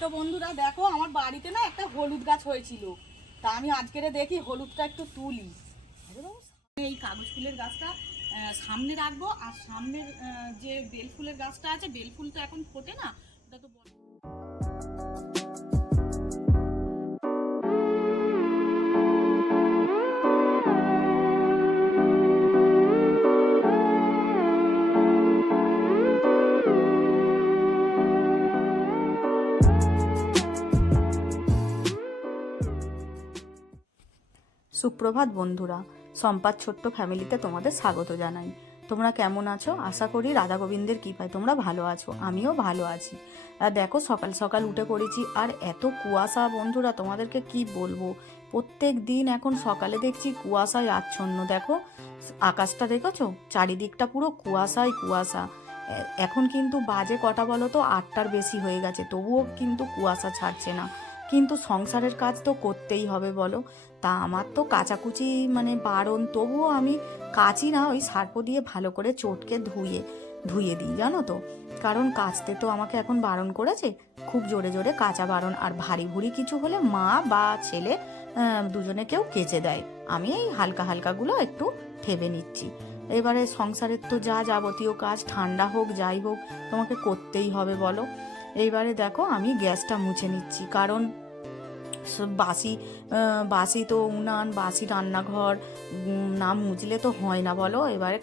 তো বন্ধুরা দেখো আমার বাড়িতে না একটা হলুদ গাছ হয়েছিল, তা আমি আজকের দেখি হলুদটা একটু তুলি। এই কাগজ ফুলের গাছটা সামনে রাখবো, আর সামনের যে বেল ফুলের গাছটা আছে, বেল ফুল তো এখন ফোটে না, ওটা তো সুপ্রভাত বন্ধুরা, সম্পাদ ছোট্ট ফ্যামিলিতে তোমাদের স্বাগত জানাই। তোমরা কেমন আছো? আশা করি রাধা গোবিন্দের কৃপায় তোমরা ভালো আছো, আমিও ভালো আছি। আর দেখো সকাল সকাল উঠে পড়েছি, আর এত কুয়াশা বন্ধুরা, তোমাদেরকে কি বলবো। প্রত্যেক দিন এখন সকালে দেখছি কুয়াশায় আচ্ছন্ন। দেখো আকাশটা দেখেছো, চারিদিকটা পুরো কুয়াশায় কুয়াশা। এখন কিন্তু বাজে কটা বলো তো, 8টার বেশি হয়ে গেছে, তবুও কিন্তু কুয়াশা ছাড়ছে না। কিন্তু সংসারের কাজ তো করতেই হবে বলো। তা আমার তো কাচাকুচি বারণ, তবুও আমি কাচি না, ওই সার্প দিয়ে ভালো করে চটকে ধুয়ে দিই জানো তো। কারণ কাচতে তো আমাকে এখন বারণ করেছে, খুব জোরে জোরে কাচা বারণ। আর ভারী ভুরি কিছু হলে মা বা ছেলে দুজনে কেউ কেচে দেয়, আমি এই হালকা হালকাগুলো একটু ঠেবে নিচ্ছি। এবারে সংসারের তো যা যাবতীয় কাজ, ঠান্ডা হোক যাই হোক, তোমাকে করতেই হবে বলো। এইবারে দেখো আমি গ্যাসটা মুছে নিচ্ছি, কারণ বাসি বাসি তো উনান, বাসি রান্নাঘর না মুছলে তো হয় না বলো। এবারে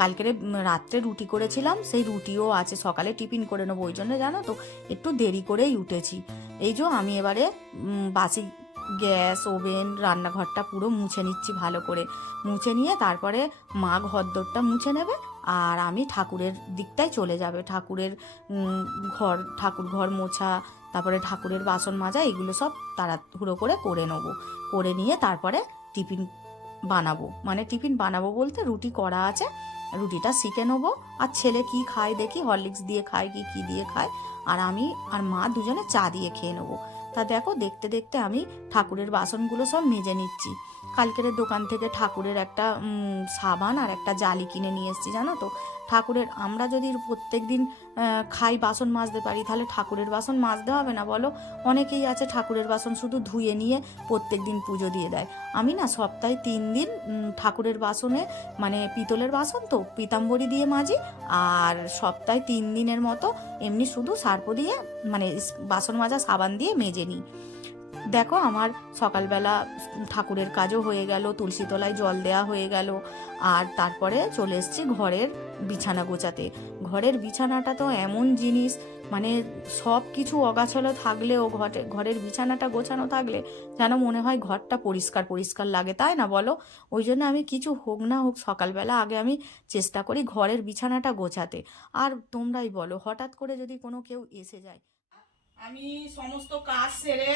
কালকের রাত্রে রুটি করেছিলাম, সেই রুটিও আছে, সকালে টিফিন করে নেবো, ওই জন্য জানো তো একটু দেরি করেই উঠেছি। এই যে আমি এবারে বাসি গ্যাস, ওভেন, রান্নাঘরটা পুরো মুছে নিচ্ছি ভালো করে। মুছে নিয়ে তারপরে মা ঘরদোরটা মুছে নেবে, আর আমি ঠাকুরের দিকটায় চলে যাবে। ঠাকুর ঘর মোছা, তারপরে ঠাকুরের বাসন মাজা, এগুলো সব তাড়াহুড়ো করে নেবো। করে নিয়ে তারপরে টিফিন টিফিন বানাবো বলতে রুটি করা আছে, রুটিটা সেঁকে নেবো। আর ছেলে কি খায় দেখি, হরলিক্স দিয়ে খায় কি দিয়ে খায়, আর আমি আর মা দুজনে চা দিয়ে খেয়ে নেবো। তা দেখো দেখতে দেখতে আমি ঠাকুরের বাসনগুলো সব মেজে নিচ্ছি। কালকের দোকান থেকে ঠাকুরের একটা সাবান আর একটা জালি কিনে নিয়ে এসেছি জানো তো। ঠাকুরের আমরা যদি প্রত্যেক দিন খাই, বাসন মাজতে পারি, তাহলে ঠাকুরের বাসন মাজতে হবে না বলো। অনেকেই আছে ঠাকুরের বাসন শুধু ধুয়ে নিয়ে প্রত্যেক দিন পুজো দিয়ে দেয়। আমি না সপ্তাহে 3 দিন ঠাকুরের বাসনে, পিতলের বাসন তো পিতাম্বরী দিয়ে মাজি, আর সপ্তাহে 3 দিনের মতো এমনি শুধু সার্প দিয়ে বাসন মাজা সাবান দিয়ে মেজে নিই। দেখো আমার সকালবেলা ঠাকুরের কাজও হয়ে গেল, তুলসী তলায় জল দেওয়া হয়ে গেল, আর তারপরে চলে এসেছি ঘরের বিছানা গোছাতে। ঘরের বিছানাটা তো এমন জিনিস, সব কিছু অগাছালো থাকলেও ঘরের বিছানাটা গোছানো থাকলে যেন মনে হয় ঘরটা পরিষ্কার পরিষ্কার লাগে, তাই না বলো। ওই জন্য আমি কিছু হোক না হোক সকালবেলা আগে আমি চেষ্টা করি ঘরের বিছানাটা গোছাতে। আর তোমরাই বলো, হঠাৎ করে যদি কোনো কেউ এসে যায়। আমি সমস্ত কাজ সেরে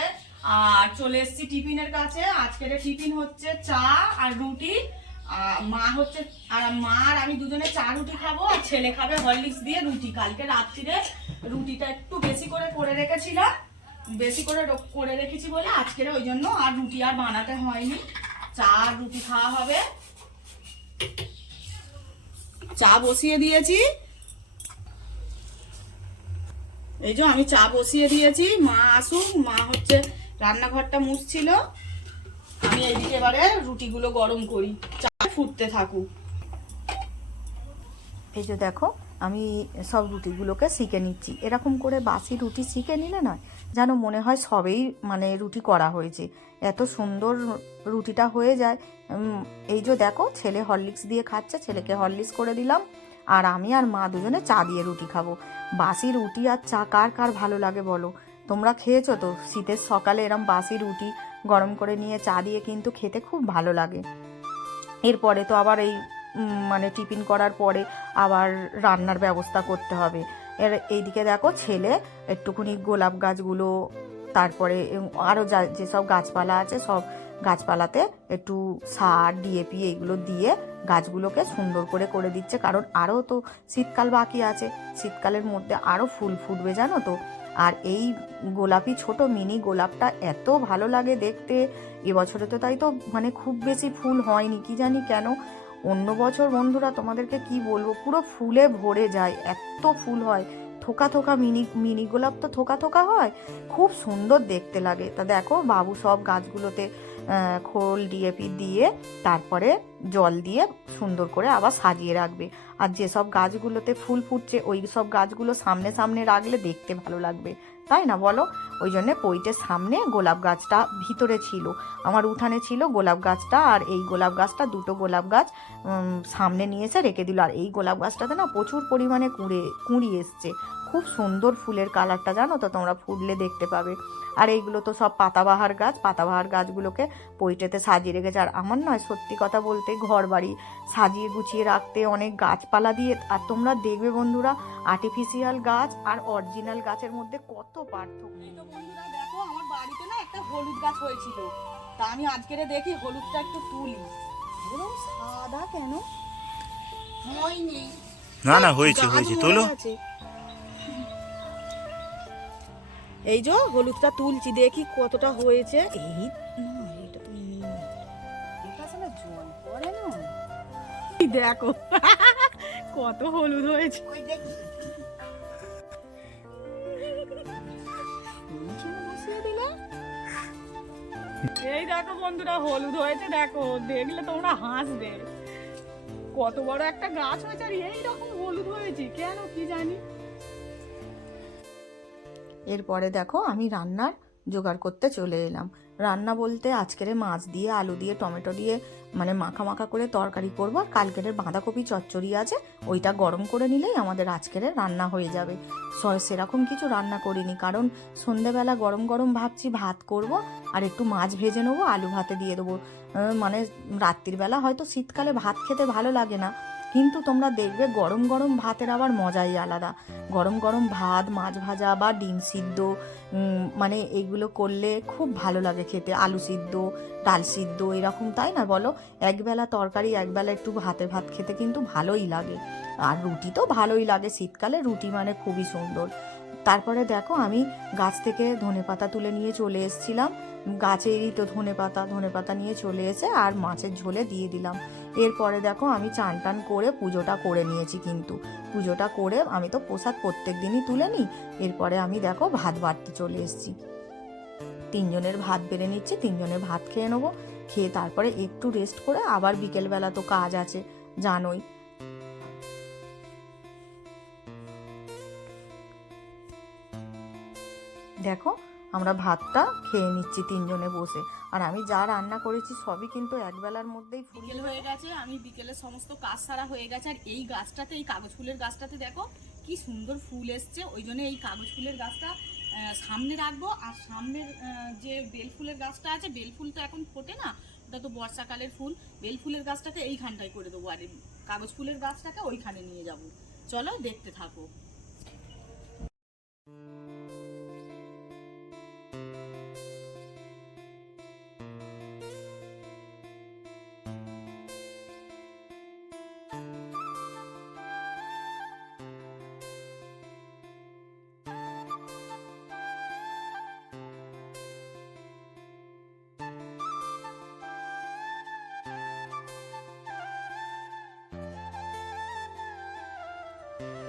আর চলে এসেছি টিফিনের কাছে। আজকের টিফিন হচ্ছে চা আর রুটি। মা আর আমি দুজনে চা রুটি খাবো, আর ছেলে খাবে হরলিক্স দিয়ে রুটি। কালকে রাত্রিরে রুটিটা একটু বেশি করে রেখেছিলাম, করে রেখেছি বলে আজকের ওই জন্য আর রুটি আর বানাতে হয়নি। চা আর রুটি খাওয়া হবে। চা বসিয়ে দিয়েছি, এই যে আমি চা বসিয়ে দিয়েছি। মা আসুক, মা রান্নাঘরটা মুছছিল, আমি এইদিকে এবারে রুটিগুলো গরম করি, চা ফুটতে থাকুক। এই যে দেখো আমি সব রুটিগুলোকে সেঁকে নিচ্ছি। এরকম করে বাসি রুটি সেঁকে নিলে নয় যেন মনে হয় সবেই রুটি করা হয়েছে, এত সুন্দর রুটিটা হয়ে যায়। এই যে দেখো ছেলে হরলিক্স দিয়ে খাচ্ছে, ছেলেকে হরলিক্স করে দিলাম, আর আমি আর মা দুজনে চা দিয়ে রুটি খাবো। বাসি রুটি আর চা কার কার ভালো লাগে বলো। তোমরা খেয়েছো তো শীতের সকালে এরম বাসি রুটি গরম করে নিয়ে চা দিয়ে কিন্তু খেতে খুব ভালো লাগে। এরপরে তো আবার এই টিফিন করার পরে আবার রান্নার ব্যবস্থা করতে হবে। এইদিকে দেখো ছেলে একটুখানি গোলাপ গাছগুলো, তারপরে আরও যেসব গাছপালা আছে সব গাছপালাতে একটু সার, ডিএপি এগুলো দিয়ে গাছগুলোকে সুন্দর করে দিচ্ছে, কারণ আরও তো শীতকাল বাকি আছে, শীতকালের মধ্যে আরও ফুল ফুটবে জানো তো। আর এই গোলাপি ছোট মিনি গোলাপটা এত ভালো লাগে দেখতে। এবছরে তো তাই তো খুব বেশি ফুল হয়নি, কি জানি কেন। অন্য বছর বন্ধুরা তোমাদেরকে কি বলবো, পুরো ফুলে ভরে যায়, এত ফুল হয়। থোকা থোকা মিনি মিনি গোলাপ তো থোকা থোকা হয়, খুব সুন্দর দেখতে লাগে। তা দেখো বাবু সব গাছগুলোতে খোল ডিএপি দিয়ে তারপরে জল দিয়ে সুন্দর করে আবার সাজিয়ে রাখবে। আর যেসব গাছগুলোতে ফুল ফুটছে ওই সব গাছগুলো সামনে সামনে রাখলে দেখতে ভালো লাগবে, তাই না বলো? ওই জন্যে পৈটের সামনে গোলাপ গাছটা ভিতরে ছিল, আমার উঠানে ছিল গোলাপ গাছটা, আর এই গোলাপ গাছটা দুটো গোলাপ গাছ সামনে নিয়ে এসে রেখে দিল। আর এই গোলাপ গাছটাতে না প্রচুর পরিমাণে কুঁড়ি এসছে, খুব সুন্দর ফুলের কালারটা, জানো তো তোমরা ফুটলে দেখতে পাবে। আর এইগুলো তো সব পাতাবাহার গাছ, পাতাবাহার গাছগুলোকে পৈটেতে সাজিয়ে রেখেছে। আর আমার নয়, সত্যি কথা বলতে ঘর বাড়ি সাজিয়ে গুছিয়ে রাখতে অনেক গাছপালা দিয়ে, আর তোমরা দেখবে বন্ধুরা আর্টিফিশিয়াল গাছ আর অরিজিনাল গাছের মধ্যে কত পার্থক্য। এই তো বন্ধুরা দেখো, আমার বাড়িতে না একটা হলুদ গাছ হয়েছিল, তা আমি আজকেরে দেখি হলুদটা একটু তুলি। এরকম সাদা কেন হয়নি? না না হয়েছে হয়েছে, তোলো। এই যে হলুদটা তুলছি, দেখি কতটা হয়েছে। এই এটা তো এটা আসলে জল পড়ে না। দেখো কত হলুদ হয়েছে। এই দেখো বন্ধুরা হলুদ হয়েছে, দেখো দেখলে তোমরা হাসবে। কত বড় একটা গাছ হয়েছে আর এইরকম হলুদ হয়েছে কেন কি জানি। এরপরে দেখো আমি রান্নার জোগাড় করতে চলে এলাম। রান্না বলতে আজকের মাছ দিয়ে আলু দিয়ে টমেটো দিয়ে মানে মাখা মাখা করে তরকারি করবো, আর কালকের বাঁধাকপি চচ্চড়ি আছে, ওইটা গরম করে নিলেই আমাদের আজকের রান্না হয়ে যাবে। সেরকম কিছু রান্না করিনি, কারণ সন্ধেবেলা গরম গরম ভাবছি ভাত করব আর একটু মাছ ভেজে নেবো, আলু ভাতে দিয়ে দেবো। মানে রাত্রির বেলা হয়তো শীতকালে ভাত খেতে ভালো লাগে না, কিন্তু তোমরা দেখবে গরম গরম ভাতের আবার মজাই আলাদা। গরম গরম ভাত, মাছ ভাজা বা ডিম সিদ্ধ, মানে এইগুলো করলে খুব ভালো লাগে খেতে। আলু সিদ্ধ, ডাল সিদ্ধ এরকম, তাই না বলো? একবেলা তরকারি একবেলা একটু ভাতে ভাত খেতে কিন্তু ভালোই লাগে। আর রুটি তো ভালোই লাগে, শীতকালে রুটি মানে খুবই সুন্দর। তারপরে দেখো আমি গাছ থেকে ধনেপাতা তুলে নিয়ে চলে এসেছিলাম, গাছেরই তো ধনেপাতা নিয়ে চলে এসে আর মাছের ঝোলে দিয়ে দিলাম। এরপরে দেখো আমি চান টান করে পুজোটা করে নিয়েছি, কিন্তু পুজোটা করে আমি তো প্রসাদ প্রত্যেক দিনই তুলে নিই। এরপরে আমি দেখো ভাত বাড়তে চলে এসেছি, তিনজনের ভাত বেড়ে নিচ্ছি, তিনজনের ভাত খেয়ে নেবো। খেয়ে তারপরে একটু রেস্ট করে আবার বিকেলবেলা তো কাজ আছে জানোই। দেখো আমরা ভাতটা খেয়ে নিচ্ছি তিনজনে বসে, আর আমি যা রান্না করেছি সবই কিন্তু একবেলার মধ্যেই বিকেল হয়ে গেছে, আমি বিকেলে সমস্ত কাজ সারা হয়ে গেছে। আর এই গাছটাতে, এই কাগজ ফুলের গাছটাতে দেখো কি সুন্দর ফুল এসছে, ওই জন্য এই কাগজ ফুলের গাছটা সামনে রাখবো। আর সামনের যে বেল ফুলের গাছটা আছে, বেল ফুল তো এখন ফোটে না, ওটা তো বর্ষাকালের ফুল, বেল ফুলের গাছটাকে এইখানটায় করে দেবো, আর কাগজ ফুলের গাছটাকে ওইখানে নিয়ে যাব। চলো দেখতে থাকো।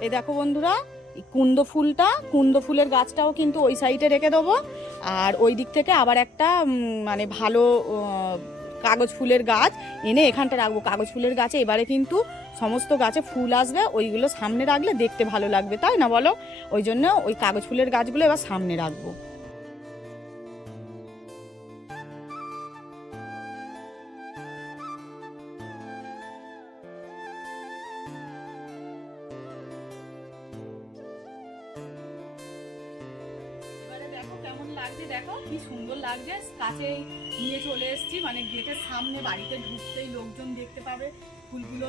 এই দেখো বন্ধুরা, এই কুন্দ ফুলের গাছটাও কিন্তু ওই সাইডে রেখে দেবো। আর ওই দিক থেকে আবার একটা মানে ভালো কাগজ ফুলের গাছ এনে এখানটা রাখবো। কাগজ ফুলের গাছে এবারে কিন্তু সমস্ত গাছে ফুল আসবে, ওইগুলো সামনে রাখলে দেখতে ভালো লাগবে, তাই না বলো? ওই জন্য ওই কাগজ ফুলের গাছগুলো এবার সামনে রাখবো। দেখো কি সুন্দর লাগছে, কাছে নিয়ে চলে এসেছি, মানে গেটের সামনে, বাড়িতে ঢুকতেই লোকজন দেখতে পাবে ফুলগুলো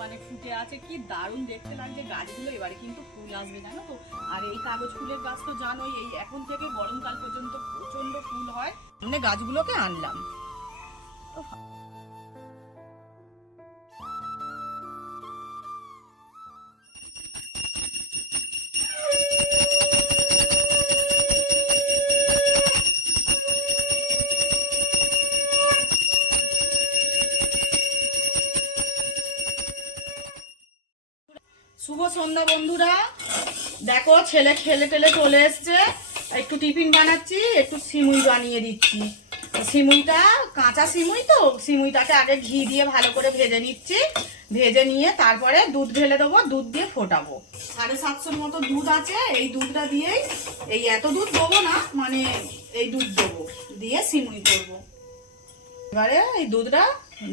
মানে ফুটে আছে, কি দারুণ দেখতে লাগছে গাছগুলো। এবারে কিন্তু ফুল আসবে জানো তো। আর এই কাগজ ফুলের গাছ তো জানোই, এই এখন থেকে গরমকাল পর্যন্ত প্রচন্ড ফুল হয়। সামনে গাছগুলোকে আনলাম। শুভ সন্ধ্যা বন্ধুরা, দেখো ছেলে খেলে টেলে চলে এসছে, একটু টিফিন বানাচ্ছি, একটু সিমুই বানিয়ে দিচ্ছি। সিমুইটা কাঁচা সিমুই তো, সিমুইটাকে আগে ঘি দিয়ে ভালো করে ভেজে নিচ্ছি, ভেজে নিয়ে তারপরে দুধ ঢেলে দেবো, দুধ দিয়ে ফোটাবো। 750 মতো দুধ আছে, এই দুধটা দিয়েই, এই এত দুধ দেবো না, মানে এই দুধ দেবো, দিয়ে সিমুই করবো। এবারে এই দুধটা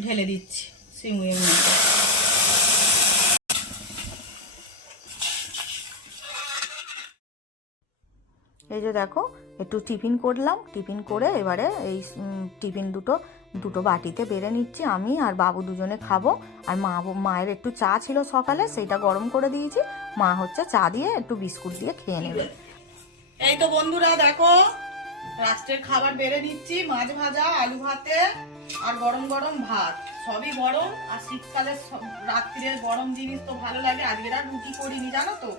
ঢেলে দিচ্ছি সিমুইয়ের মধ্যে। এই যে দেখো একটু টিফিন করলাম, টিফিন করে এবারে এই টিফিন দুটো বাটিতে বেড়ে নিচ্ছি, আমি আর বাবু দুজনে খাবো। আর মায়ের একটু চা ছিল সকালে, সেইটা গরম করে দিয়েছি, মা হচ্ছে চা দিয়ে একটু বিস্কুট দিয়ে খেয়ে নেবে। এই তো বন্ধুরা দেখো রাত্রের খাবার বেড়ে দিচ্ছি, মাছ ভাজা, আলু ভাতে আর গরম গরম ভাত, সবই গরম। আর শীতকালে রাত্রির গরম জিনিস তো ভালো লাগে। আজকের আর রুটি করিনি জানো তো,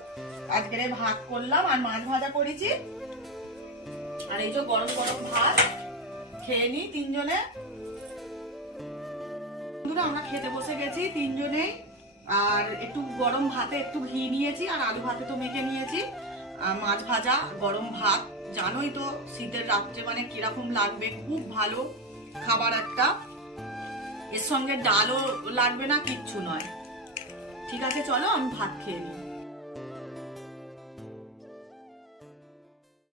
আজকের ভাত করলাম আর মাছ ভাজা করেছি। আর এই যে গরম গরম ভাত খেয়ে নি তিনজনে। বন্ধুরা আমরা খেতে বসে গেছি তিনজনেই, আর একটু গরম ভাতে একটু ঘি নিয়েছি, আর আলু ভাতে তো মেখে নিয়েছি, আর মাছ ভাজা, গরম ভাত। জানোই তো শীতের রাত্রে মানে কিরকম লাগবে, খুব ভালো খাবার একটা। এর সঙ্গে ডালও লাগবে না, কিচ্ছু নয়। ঠিক আছে চলো আমি ভাত খেয়ে নিই।